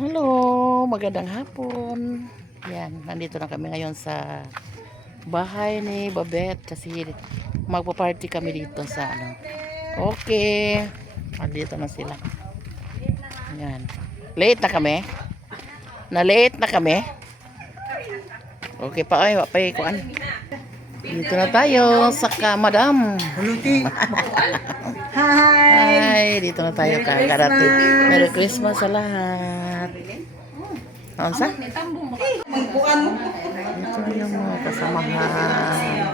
Hello, magandang hapon. Yan, nandito na kami ngayon sa bahay ni Babette kasi magpa-party kami dito sa ano. Okay. Nandito na sila. Yan. Late na kami. Na-late na kami. Okay pa ay, wapay kuan. Dito na tayo sa madam. Hi, dito na tayo kakarating. Merry Christmas sa lahat. Ano sa? Ito yung mga kasamahan.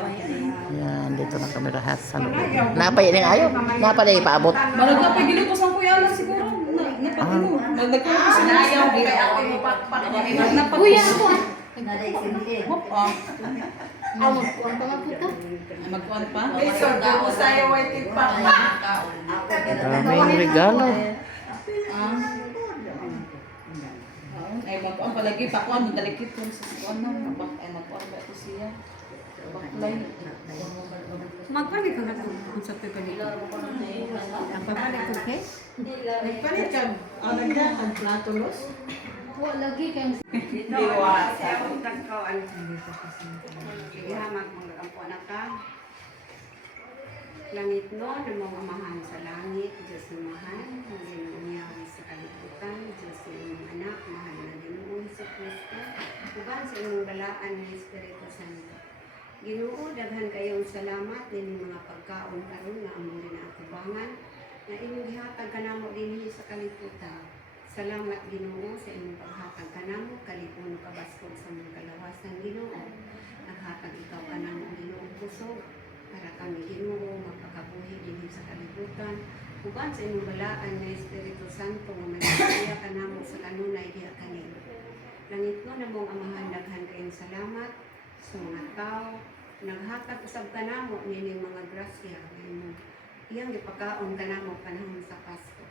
Yan, dito na kami lahat sa loob. Napay din ayo. Napay paabot. Malag na pagilitos ang kuya lang siguro. Napatulo. Nagdagkulutos na ayaw. Kuya ako. Magkuhan pa? Daming regalo. Ay, magkuhan palagi. Pakuhan, madalikit yun sa kuhan na. Ay, magkuhan ba ito siya? Baklay. Magpalit ka na kung sa ito ganito. Ang papalit ko, okay? Nagpalit ka. Ano na? Ang platulos? Wala lagi kang Diwa. Sa akong tagkawan. Sige ha, magmanggagampo na ka. Langit no, na mamamahan sa langit, Diyos na mahal, hindi nangyari sa kalibutan, Diyos na iyong anak, mahal na Ginoo sa Kristo, uban sa iyong balaan ng Espiritu Santo. Ginoo, daghan kayong salamat din mga pagkaon karon nga among ginaakubangan, na inyong gihatag kanamo dinhi sa kalibutan. Salamat Ginoo sa inyong paghatag kanamo, kalipon kabaskog sa mga kalawasan Ginoo. Naghatag ikaw kanamo Ginoo puso, para kami Ginoo magpakabuhi din sa kalibutan. Uban sa inyong balaan na Espiritu Santo nga magsiya kanamo sa kanunay diha kanimo. Langit mo na mong amahan, daghan kayong salamat sa mga tao. Naghatag usab kanamo nining mga grasya nga iyang gipakaon kanamo panahon sa Pasko.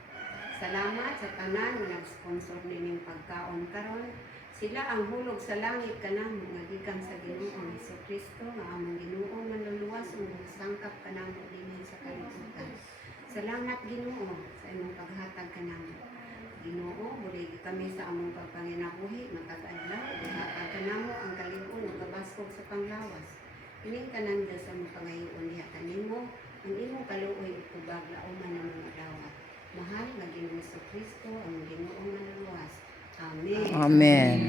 Salamat sa tanan nga nag-sponsor nining pagkaon karon. Sila ang hulog sa langit kanamo nga gikan sa Ginoo Jesucristo nga among Ginoo manluluwas ug sangkap kanamo dinhi sa kalibutan. Salamat Ginoo sa imong paghatag kanamo. Ginoo, buligi kami sa among pagpanginabuhi matag adlaw gihatag kanamo ang kalipon ug kabaskog sa panglawas. Ining kananda sa among pangayoon diha kanimo, ang imong kaluoy ug tubag lauman ng mga dawat. Mahal na Ginoo Jesucristo ang Ginoo manluluwas. Amen. Amen.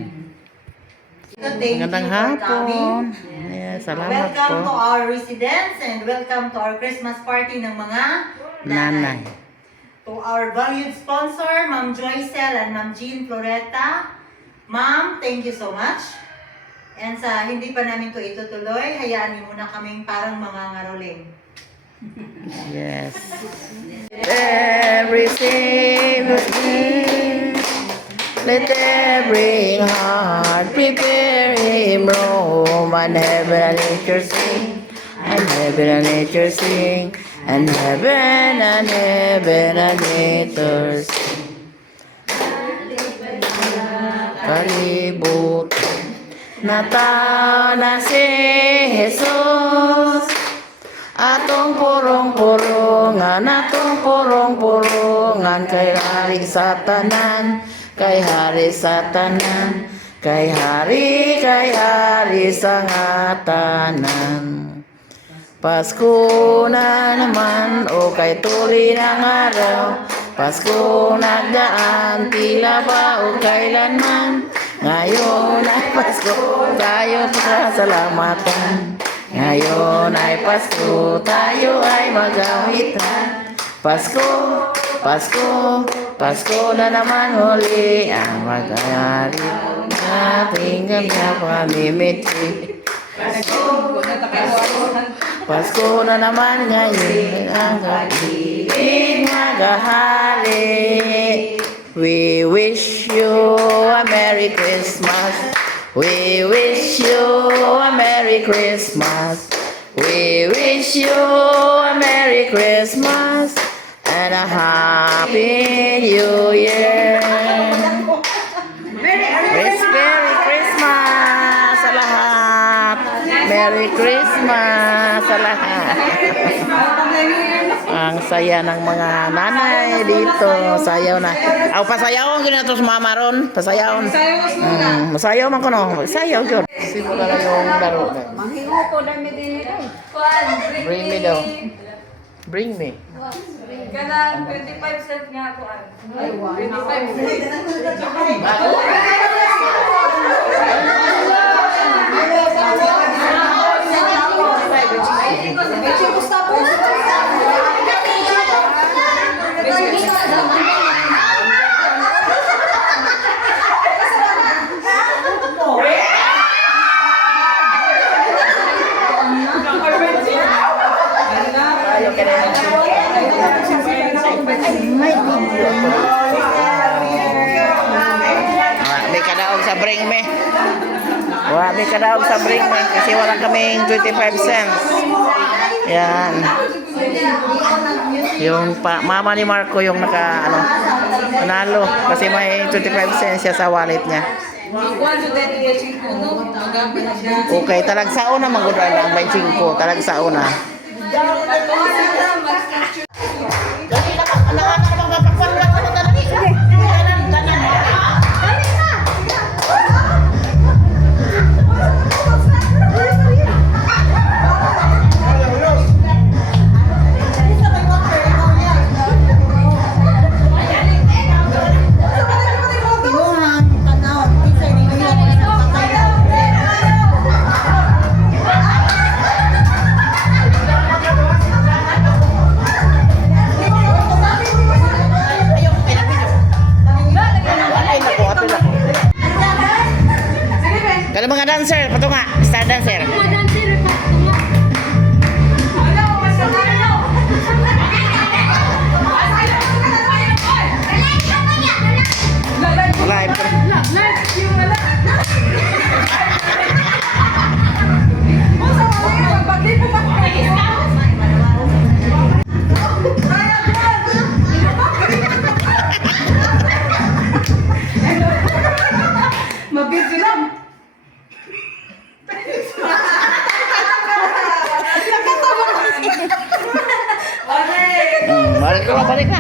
Magandang hapon. Yeah, salamat Welcome to po. our residents and welcome to our Christmas party ng mga Nanay. To our valued sponsor, Ma'am Joycel and Ma'am Jean Floreta. Ma'am, thank you so much. And sa hindi pa namin to itutuloy, hayaan niyo muna kaming parang mga ngaroling. Yes. Everything was good. Let every heart prepare him room, and heaven and nature sing, and heaven and nature sing, and heaven and nature sing. Kalibutan na tao na si Jesus, atong purong-purungan, atong purong-purungan, kay hari sa tanan, kay hari sa tanan, kay hari sa nga tanan. Pasko na naman, o kay tuli ng araw, Pasko nagdaan, tila ba o kailanman, ngayon ay Pasko, tayo pasalamatan. Ngayon ay Pasko, tayo ay magawitan. Pasko, Pasko, Pasko na naman huli, ang magayari nating pamimiti. Pasko na naman ngayon, ang pag-ibig magahali. We wish you a Merry Christmas. We wish you a Merry Christmas. We wish you a Merry Christmas and a Happy New Year. Merry Christmas sa lahat. Merry Christmas sa lahat. Ang saya ng mga nanay dito. Sayaw na. Aw, pasayawon ko na ito sa mama ron. Pasayawon. Masayaw man ko no. Sayaw yun. Simula na yung laro. Manghingo ko dami din ito. Bring me daw. Bring me. Kanang 25 cent nga ako. Ay, 25 cent. May kadaog sa bring me. May kadaog sa bring me kasi wala kaming 25 cents. Yan. Yung mama ni Marco yung nanalo kasi may 25 cents siya sa wallet niya. Okay, talagsaon na magudra lang 25, talagsaon na. Kalau mga dancer, patunga, star dancer. Live. Mabisi lang. Balik na.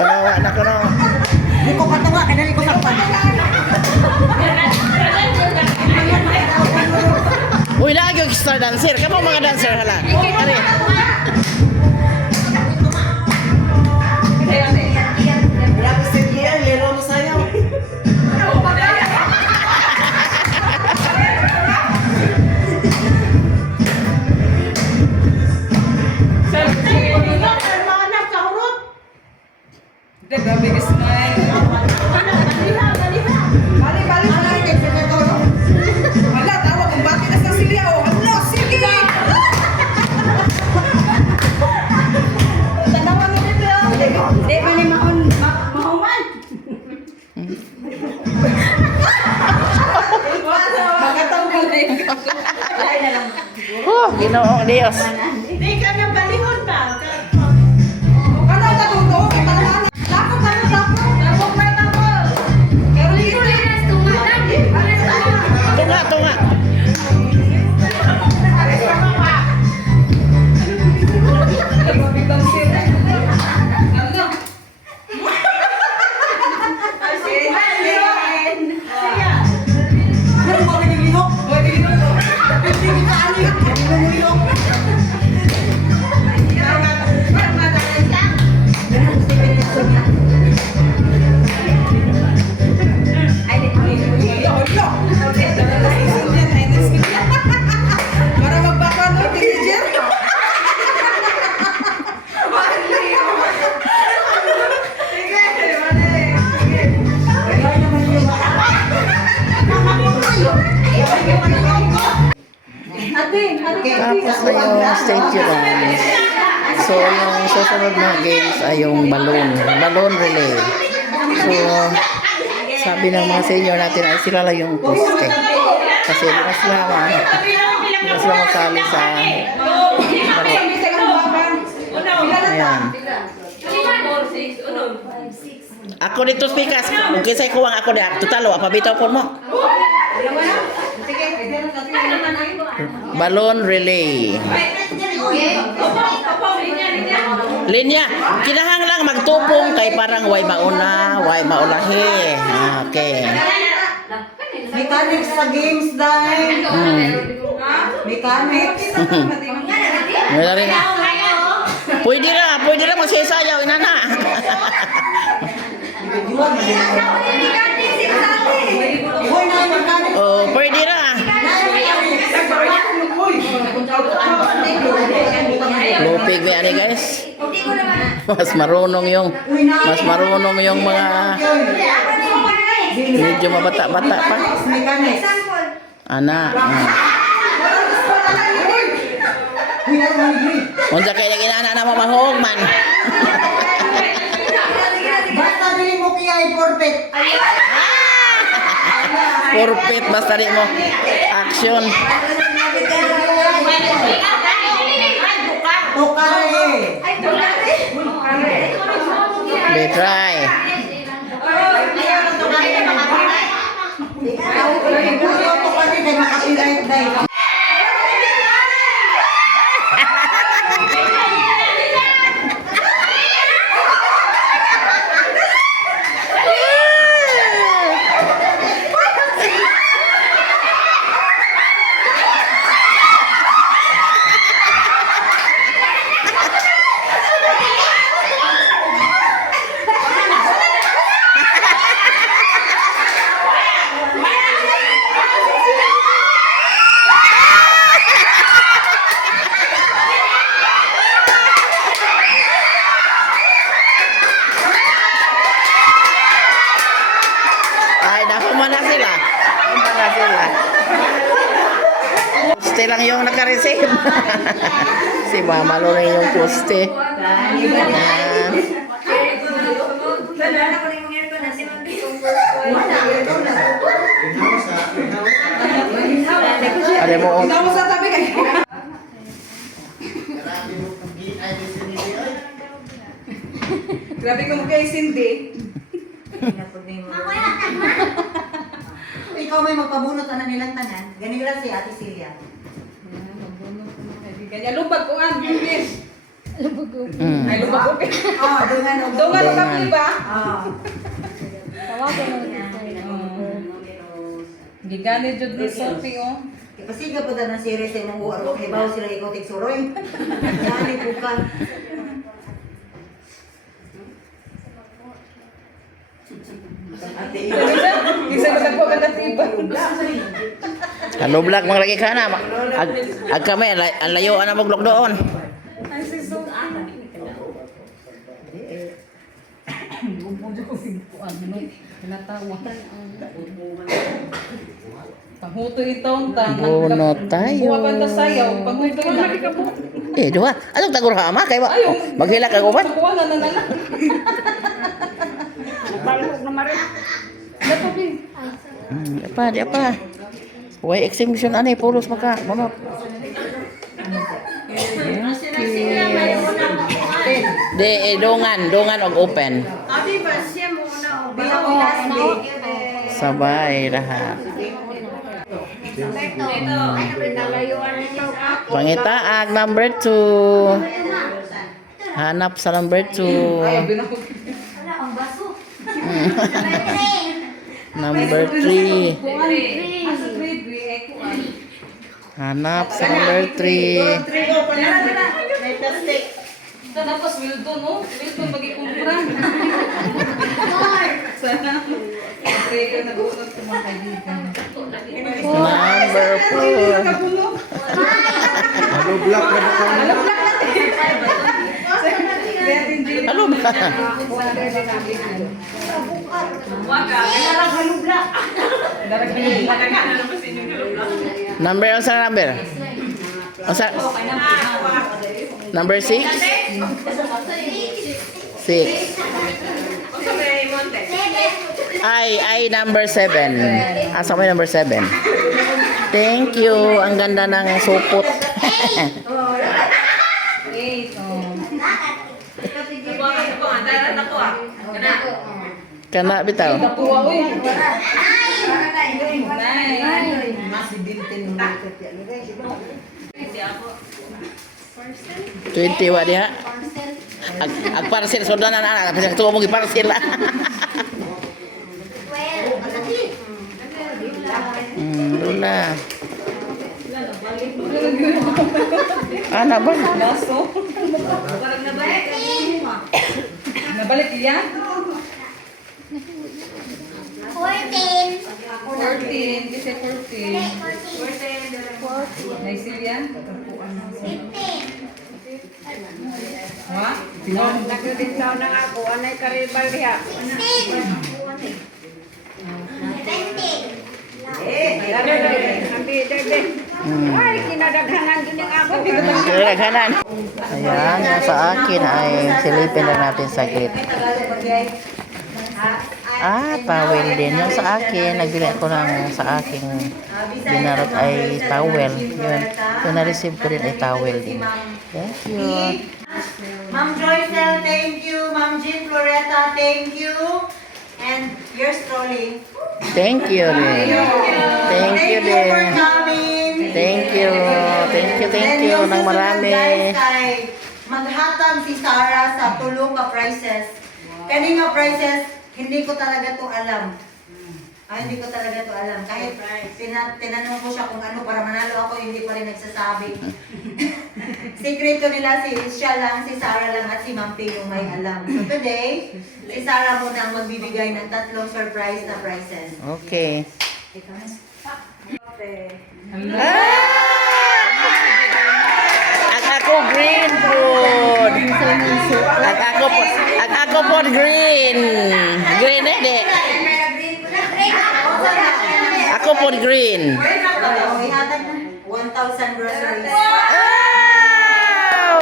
Wa na ko. Di ko katunga, kanali ko sakpan. Uy, lagi yung star dancer. Kamu mga dancer hala. Ari. Grabe ka smile. Wala, tawa kung bakit na sa silya. Ano, sige! Tanawa mo dito. Di ba ni mahuman? Makatawag na yun. Ginoo Dios. Di ka na balihon ba? Ano ka totoo? Tunga. Tapos na yung stage runs. So, yung susunod na games ay yung balloon relay. So, sabi ng mga senior natin ay sila lang yung poste. Kasi di na sila masali sa laro. Ayan. Ako dito speakers. Kung kisay kuwang ako na. Tutalo, apabitaw po mo. Balloon relay. Linya, kinahang lang magtupong kay parang way mauna, way maulahi. Okay. Mechanics sa games, dahil. Mechanics. Wala rin. Pwede na magsasayaw, inana. Oh, pwede na. Lupig ba yan guys? Mas marunong yung mga medyo mabata-bata pa. Mechanics. Anak. Unsa kay lagi na mamahog man. Basta dili mo kaya i-forfeit. Forfeit basta di mo. Action. Tukare. They try. Tukare kay makapilay day. Ay, dapat mo na sila. Poste lang yung naka-receive. Si Mama lo rin yung poste. Ayan. Ada mo. Tama sa tabi kay. Grabe ko kay Cindy. Ikaw may magpabunot na nilang tanan. Ganun lang si Ate Celia. Kanya lubag ko an, please. Mm. Ay lubag ko. Oh, dungan o. Dungan ka ba? Oh. Tawagan mo na. Gigani jud ni Sophie oh. Ipasiga po na si Rese mong uwar. Okay, bawa sila ikotik suroy. Dali po ka. Isa ko tagpo ka tiba. Ano black mga lagi ka na. Ag kami, ang layo na maglok doon. Ay si Sophie. Panghuto itong Bunot tayo. Buwa pa ta sayaw. Panghuto na ka po. Duha. Anong tagur hama kay wa? Maghila ka uban. Buwa na nana. Di apa? Way exhibition ani pulos maka monot. Dongan og open. Sabay lahat. Pangitaag number 2. Hanap sa number 2. Number 3. Hanap sa number 3. Tapos Wilton oh. Wilton magikumpura. Sana. Trigger na bunot sa mga kaibigan. Number 4. Ano black na ba ko? Ano ba? Number ang sa number? Asa? Number 6? 6. Ay, number 7. Asa mo yung number 7? Thank you. Ang ganda ng supot. Kana bitaw. Nakuha, uy. Twenty wa diha. Ag parcel sodanan anak kasi tuwa mo gi-parcel. Lula. Ana ba? Laso. Nabalik yan? 14. Kasi 14. Naisilia? 15. Ha? Nagdidlaw na ako, anay karibal diha. Ay, kinadaghanan din ang ako. Naghanan. Ayan, yung sa akin ay silipin lang natin saglit. Towel din. Yung sa akin, nagbili ako ng sa aking binarot ay towel. Yun. Yung na-receive ko rin ay towel din. Thank you. Ma'am Joycel, thank you. Ma'am Jean Floreta, thank you. And yours truly. Thank you rin. Thank you Thank you for din. coming. Thank you. Thank you ng marami. Guys, kay maghatag si Sarah sa tulong ka prices. Kani nga prices, hindi ko talaga to alam. Hindi ko talaga to alam. Kahit tinanong ko siya kung ano para manalo ako, hindi pa rin nagsasabi. Sikreto nila siya lang, si Sarah lang at si Ma'am P yung may alam. So today, si Sarah muna ang magbibigay ng 3 surprise na prizes. Okay. Ako green food. Ako po green. Green di. Ako po green. Ihatag na 1,000 groceries.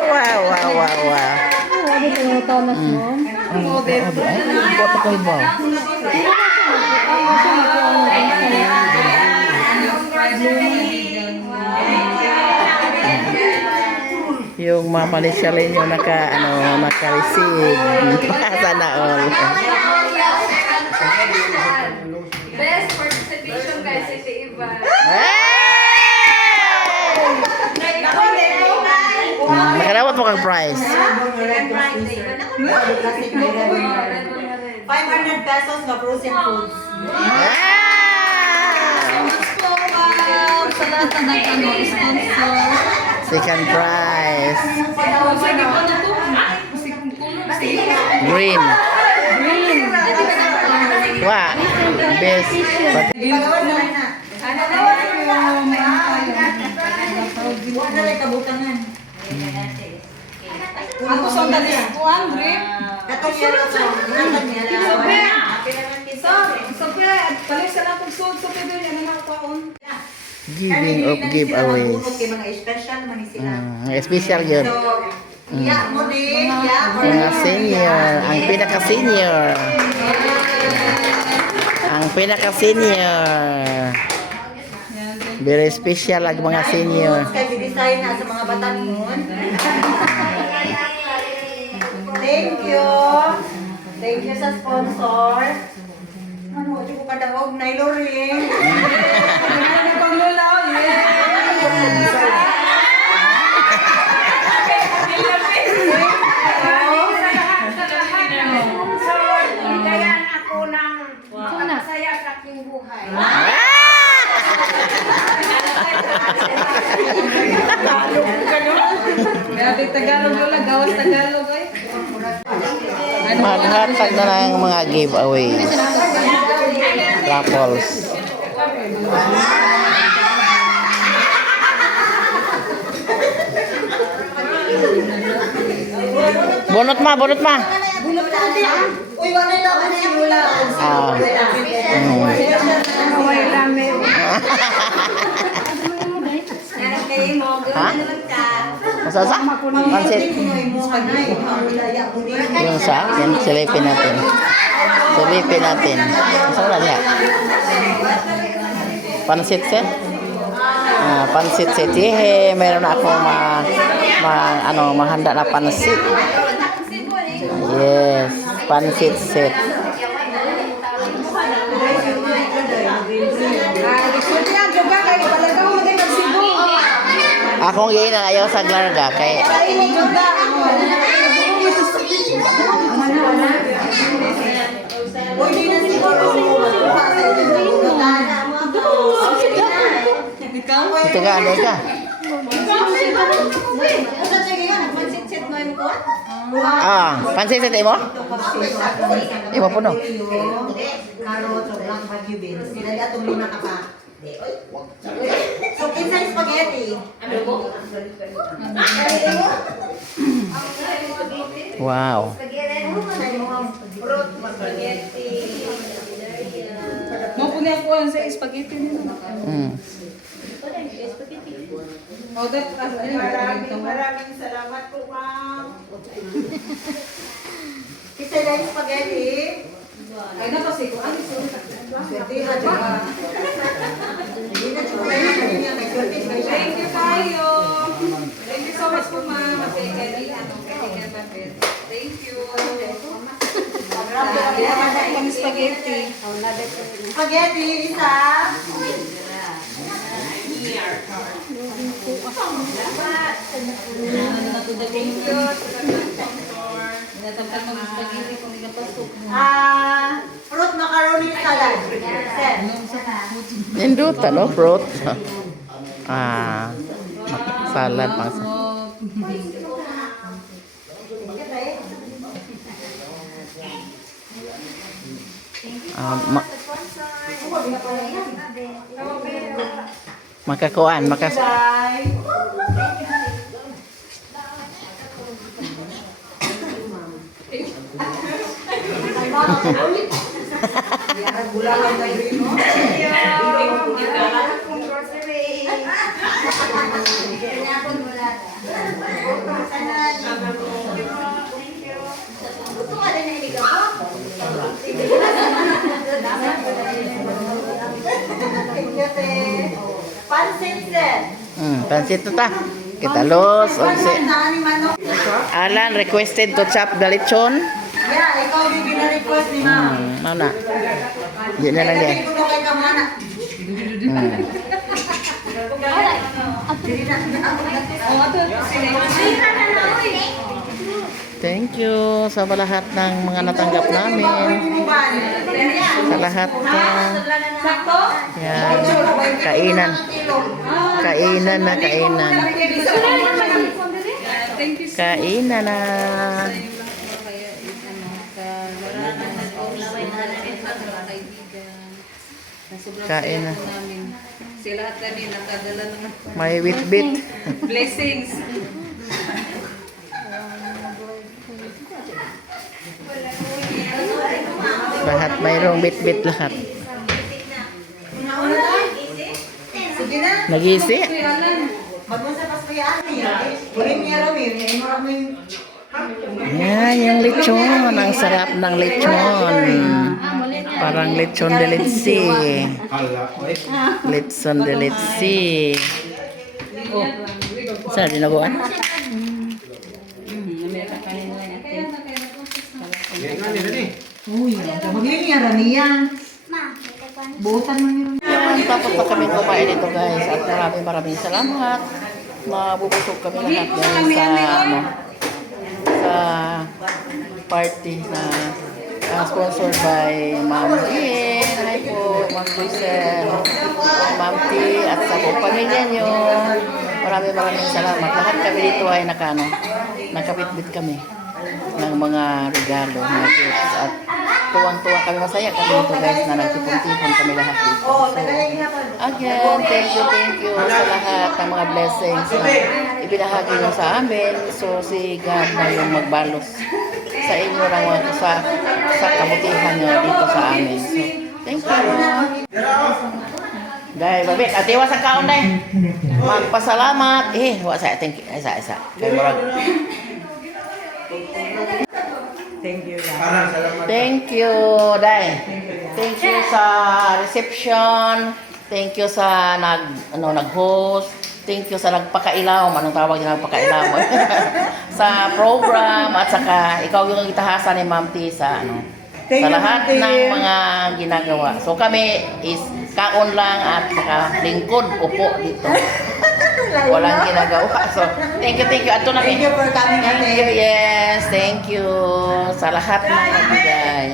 Wow. Sabi ko yung Thomas mo. Boto ko iba. Yung mga Malaysialin yung naka-receive. Sana all. Best participation kay City Iba. Nakarawat mo kang prize. 500 pesos na frozen foods. Sa lahat na sponsor. Second prize. Green. Wah, best. Pagawad na rin na. Huwag na rin kabutangan. Ako sa dalis ko, Andre. Katong yan lang sa inatag niya. Sophia, balik sa lang kung Sophia doon, yan ang nakapaon. Giving of giveaways. Kay mga special naman sila. Special yun. So, ya mo din. Ya mo Mga senior. Ang pinaka-senior. Ang pinaka-senior. Very special ang mga senior. Kay design na sa mga batanon. Thank you. Thank you sa sponsor. Ano, di ko kadawag na iloring. Ano pang lulaw? Bigayan ako ng masaya sa aking buhay. Grabe Tagalog lola, gawas Tagalog ay. Maghatag na ng mga giveaways. Raffles. Bunot ma. Uy, wala na ako si Lula. Away namin. Ha? Masasa? Pansit. Yung sa akin, silipin natin. Silipin natin. Masarap na diya. Pansit set? Pansit set. Yehe, meron na akong mahanda na pansit. Yes, pansit set. Akong gayon ang ayaw sa larga kay ito ka, ano ka? Pansit set mo? Imo puno. Carrot, sobrang bagyo beans. Sila atong lima ka pa. So, kinsa spaghetti? Wow. Mo po niya po ang sa spaghetti nila. Oh, Maraming salamat po, ma'am. Kinsa lang spaghetti? ay napasi ko. Ay, sorry. Hindi na diba? Hindi na diba? Thank you tayo. Thank you so much po, ma'am. Thank you. Kami spaghetti. Spaghetti, isa. Fruit macaroni salad. Set. Ninduta, no? Fruit. Salad. Makakuan, Pansit set. pansit to ta. Kita los. Nani manok. Alan requested to chop the lechon. Yeah, ikaw yung gina-request ni ma'am. Mana? Di na lang yan. Kaya ko kay kamana. Thank you sa lahat ng mga natanggap namin. Sa lahat yan. Kainan. Kainan na kainan. Kainan na. Kain na. Sila at kami nakadala ng May witbit. blessings. Lahat mayroong bit-bit lahat. Sige na. Nagisi. Mag-unsa pas kaya ani. Bulim niya rami. May maraming Yan, yung lechon. Ang sarap ng lechon. Parang lechon de leche. Lechon de leche. Saan dinaguan? Uy, maglim niya rami yan. Butan man yun. Yan, tapos na kami kumain dito guys. At maraming salamat. Mabubusog kami lahat dahil sa party na sponsored by Ma'am Jean. Hi po, Ma'am Joycel, Ma'am T, at sa buong pamilya nyo. Maraming salamat. Lahat kami dito ay nakabitbit kami ng mga regalo, mga gifts. At tuwang-tuwa kami, masaya kami dito guys na nagtipon-tipon kami lahat dito. So, again, thank you sa lahat ng mga blessings na ibinahagi nyo sa amin. So, si God na yung magbalos sa inyo ng mga sa kabutihan nyo dito sa amin. So, thank you. Dahil, babit, atiwa sa kaon dahil. Magpasalamat. Wasa, thank you. Isa. Kay Murag. Thank you. Thank you, Day. Thank you sa reception. Thank you sa nag-host. Thank you sa nagpakailaw. Anong tawag niya nagpakailaw? Sa program at saka ikaw yung itahasan ni Ma'am T sa Thank sa you, lahat Ma'am T. ng mga ginagawa. So kami is kaon lang at saka lingkod upo dito. Walang ginagawa. So thank you. Ato na Thank you for coming, Thank you, Ate. yes. Thank you sa lahat ng nagbigay.